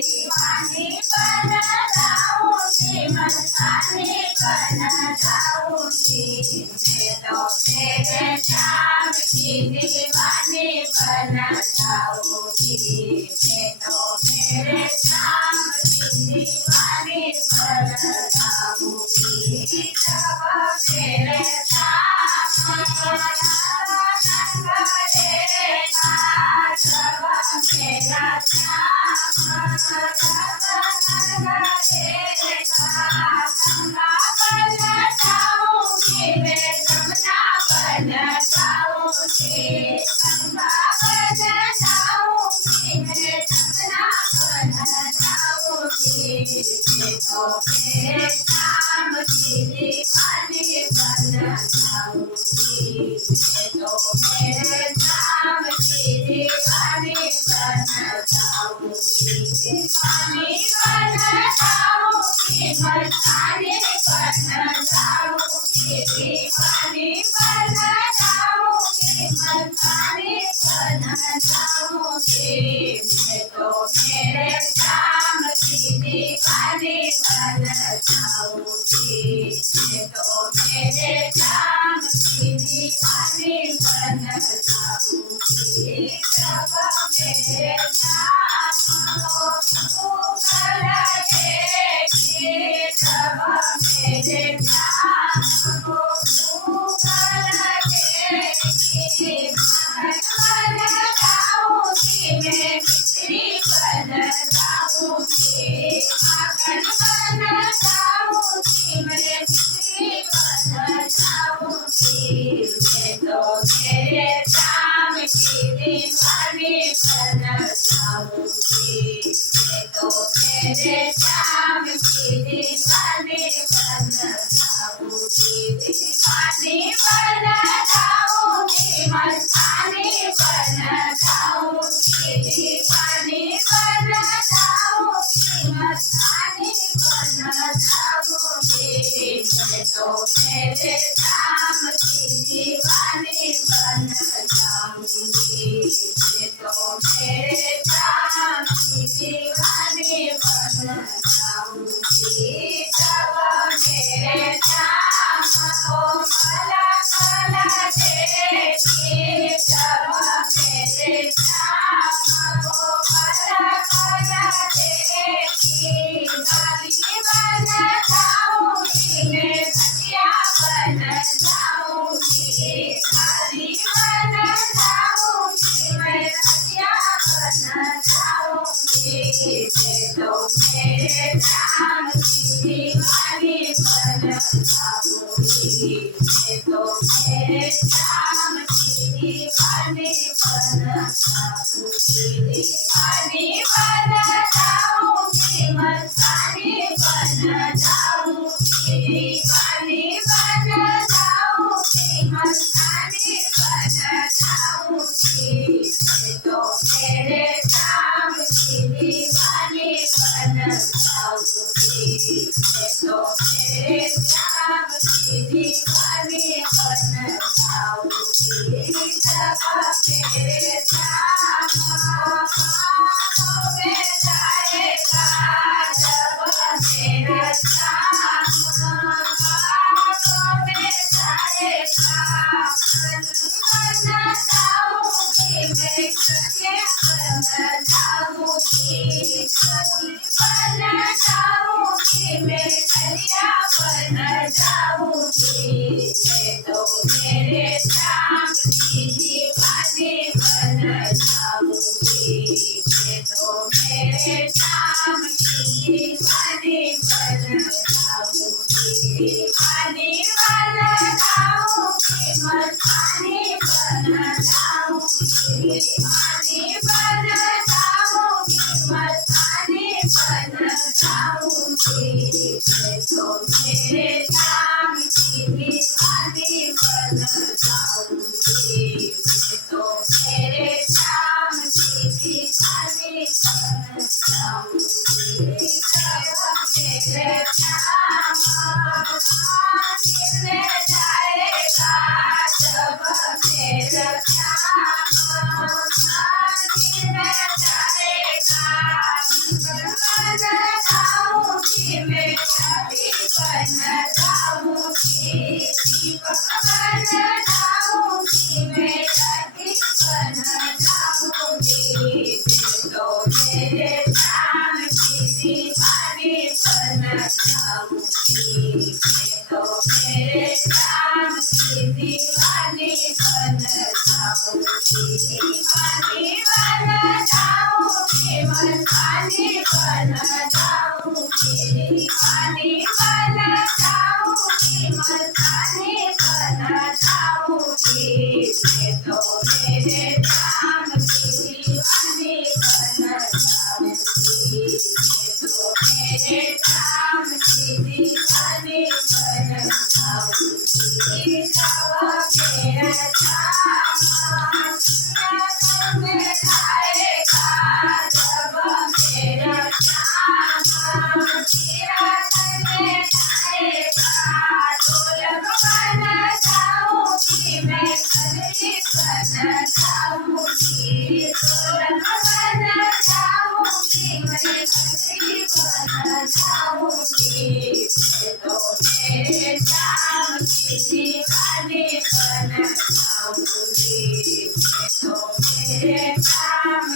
दीवानी बन जाऊंगी मस्तानी बन जाऊंगी मैं तो मेरे श्याम की दीवानी बन जाऊंगी मैं तो मेरे श्याम की दीवानी बन जाऊंगी जब मेरे श्याम करेगा जब मेरा श्याम करेगा गंगा बन जाऊंगी मैं जमुना बन जाऊंगी गंगा बन जाऊंगी मैं जमुना बन जाऊंगी मैं तो मेरे श्याम की दीवानी बन जाऊंगी मैं तो मेरे श्याम की दीवानी बन जाऊंगी दीवानी बन जाऊंगी मस्तानी बन जाऊंगी दीवानी बन जाऊंगी मस्तानी बन जाऊंगी मैं तो मेरे श्याम की दीवानी बन जाऊंगी मैं तो मेरे श्याम की दीवानी बन जाऊंगी जब मेरे श्याम को करेगी जब मेरे श्याम को करेगी बन जाऊंगी मैं मिश्री बन जाऊंगी मगन बन जाऊंगी मैं मिश्री बन जाऊंगी मैं तो मेरे श्याम की दीवानी बन जाऊंगी मैं तो मेरे श्याम की दीवानी बन जाऊंगी दीवानी बन जाऊंगी मस्तानी बन जाऊंगी दीवानी बन जाऊंगी मस्तानी बन जाऊंगी मैं तो मेरे श्याम की दीवानी बन जाऊंगी मैं तो मेरे श्याम की दीवानी बन जाऊंगी जब मेरे श्याम को भला देगी जब मेरे श्याम को भला देगी गली बन जाऊंगी मैं घटिया बन जाऊंगी गली बन जाऊंगी मैं घटिया बन जाऊंगी मैं तो मेरे श्याम की दीवानी बन जाऊंगी मैं तो मेरे श्याम की दीवानी बन जाऊंगी दीवानी बन जाऊंगी मस्तानी बन जाऊंगी दीवानी बन जाऊंगी मस्तानी बन जाऊंगी मैं तो मेरे श्याम की दीवानी बन जाऊंगी मैं तो मेरे श्याम की दीवानी बन जाऊंगी जब मेरे श्याम में जाएगा जब मेरा श्याम में जाएगा बन जाऊंगी मैं कन्या बन जाऊंगी बन जाऊंगी मैं कन्या बन जाऊंगी मैं तो मेरे श्याम की दीवानी बन जाऊंगी मैं तो मेरे श्याम की दीवानी बन जाऊंगी दीवानी बन जाऊंगी मस्तानी बन जाऊंगी दीवानी बन जाऊंगी मस्तानी बन जाऊंगी मैं तो मेरे श्याम की दीवानी बन जाऊंगी मैं तो मेरे श्याम की दीवानी बन जाऊंगी जब मेरे श्याम में जाएगा जब मेरे श्याम में जाएगा तेरी वाली बन जाऊंगी मैं तो मेरे काम